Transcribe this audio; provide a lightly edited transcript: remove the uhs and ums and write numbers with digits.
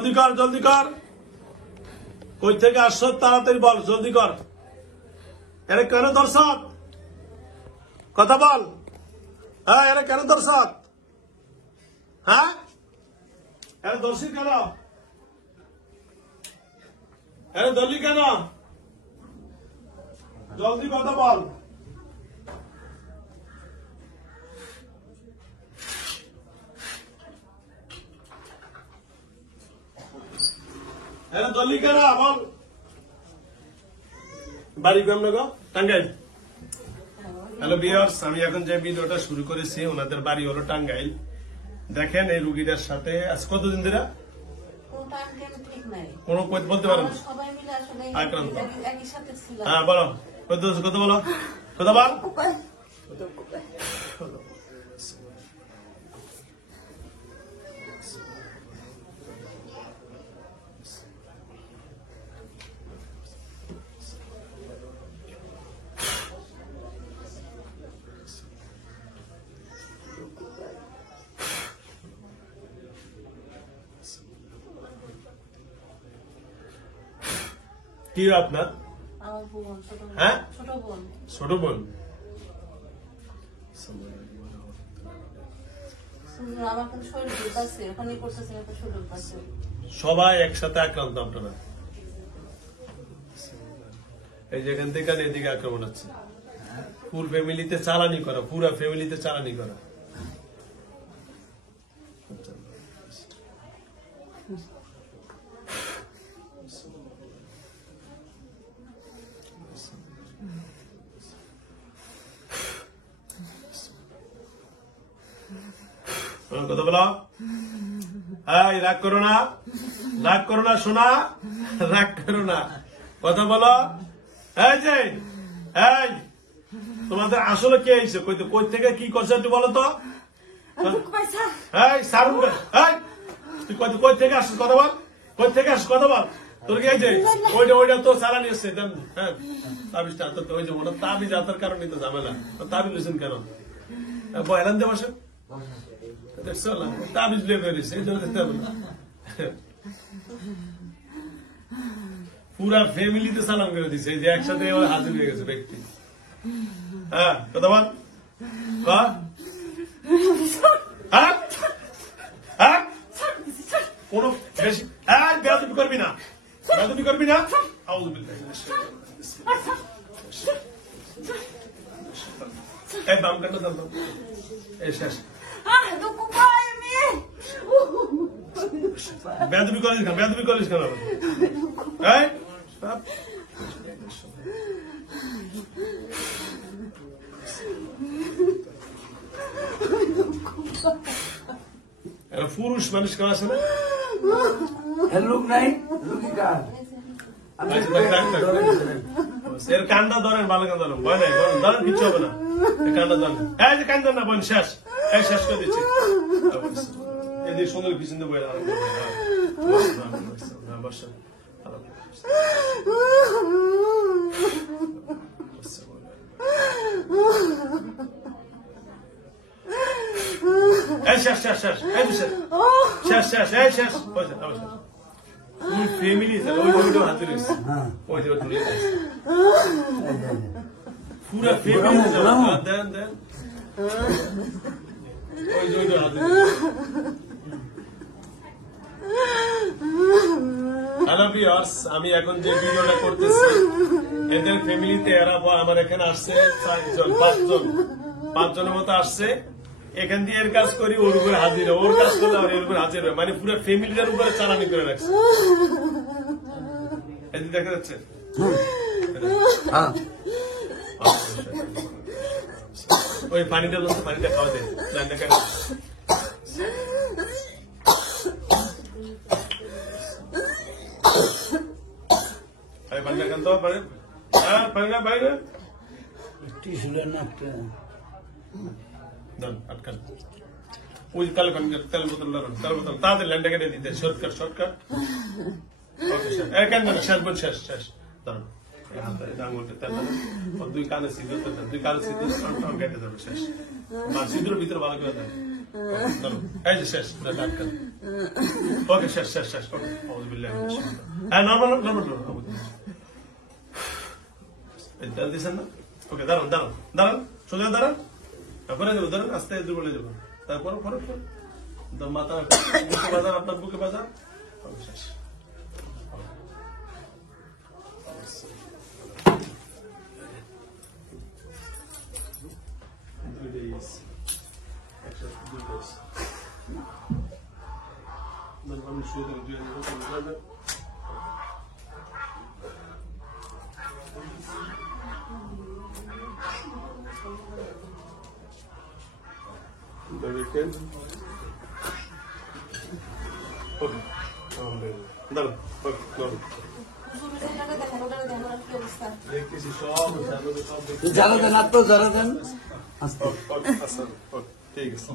জলদি কর জলদি কর কই থেকে আসছো তাড়াতাড়ি বল জলদি কর এরা কেন দর্শক কথা বল হ্যাঁ এরা কেন দর্শক হ্যাঁ এরা দর্শী কেন এরা দলি কেন জলদি কথা বল এরা দলি কেন বল বাড়ি কেমন গো টাঙ্গাইল হ্যালো ভিউয়ার্স আমি এখন যে ভিডিওটা শুরু করেছি ওনাদের বাড়ি হলো টাঙ্গাইল দেখেন এই রুগীদের সাথে আজ কতদিন ধরে কোনো বলতে পারেন আক্রান্ত হ্যাঁ বলো কত বলো কথা বল কি আপনার হ্যাঁ ছোট বোন সবাই একসাথে আক্রান্ত আপনারা এই যেখান থেকে এদিকে আক্রমণ হচ্ছে পুরো ফ্যামিলিতে চালানি করা পুরো ফ্যামিলিতে চালানি করা কথা বলো রাগ করো না শোনা রাগ করো না কথা বলো এই যে এই তোমাদের আসলে কে আইছে কই থেকে কি করছে একটু বলো তো তুই কই থেকে আসছিস কথা বল কই থেকে আসছিস কথা বল তোর কি আইছে ওইটা তো চালানি আসছে হ্যাঁ তাবিজটা তো ওই যে ওটা তাবিজ আতার কারণে তো ঝামেলা তাবিজ লইছেন কেন বয়লান দিয়ে বসে তাবিজ লেগে রয়েছে পুরা ফ্যামিলিতে সালাম করে দিচ্ছে যে একসাথে হাজির হয়ে গেছে ব্যক্তি হ্যাঁ কথা বল কোন বেশি বেয়াদবি করবি না এই দাম কেন দাম এই শেষ বেয়াদবি করিস কেন পুরুষ মানুষ কেন আছে না লোক নাই এর কান্ডা ধরেন ভালো কান্দা ধরেন ভয় নাই ধরেন কিচ্ছু হবে না কান্ডা ধরেন এই যে কান্দেন না বোন শেষ করে দিচ্ছি এদের সুন্দর পিছনে বয়ে শেষ ফ্যামিলি হাতে রয়েছে পুরা ফ্যামিলি দেন হ্যালো ভিউয়ার্স আমি এখন যে ভিডিওটা করতেছি এদের ফ্যামিলিতে এরা আমার এখানে আসছে 5জনের মতো আসছে এখান দিয়ে এর কাজ করি ওর উপরে হাজির ওর কাজ করলে এর উপরে হাজির মানে পুরো ফ্যামিলিটার উপরে চালানি করে রাখছে এদিকে দেখা যাচ্ছে ওই পানিটা খাওয়া দেয় পানিটা খান তো পানিটা বাইরে আটকান ওই তেল বোতল তাদের ল্যান্ডে কেটে দিতে শর্টকাট শেষ দাঁড়ান দুই কানে সিদ্ধ কেটে যাবে শেষ সিদ্ধর ভিতরে ভালো করে দেয় এই যে শেষ আটকান ওকে শেষ শেষ শেষ ওকে আউযুবিল্লাহি মিনাশ শাইতানির হ্যাঁ নরমাল নরমাল তেল দিছেন না ওকে দাঁড়ান দাঁড়ান দাঁড়ান সোজা দাঁড়ান করে দেবো দাঁড়ান আস্তে বলে দেবো তারপর পরে মাথা বুকে বাজার আপনার বুকে বাজার ওকে শেষ জ্বালা দেন আর তো জ্বালা দেন ঠিক আছে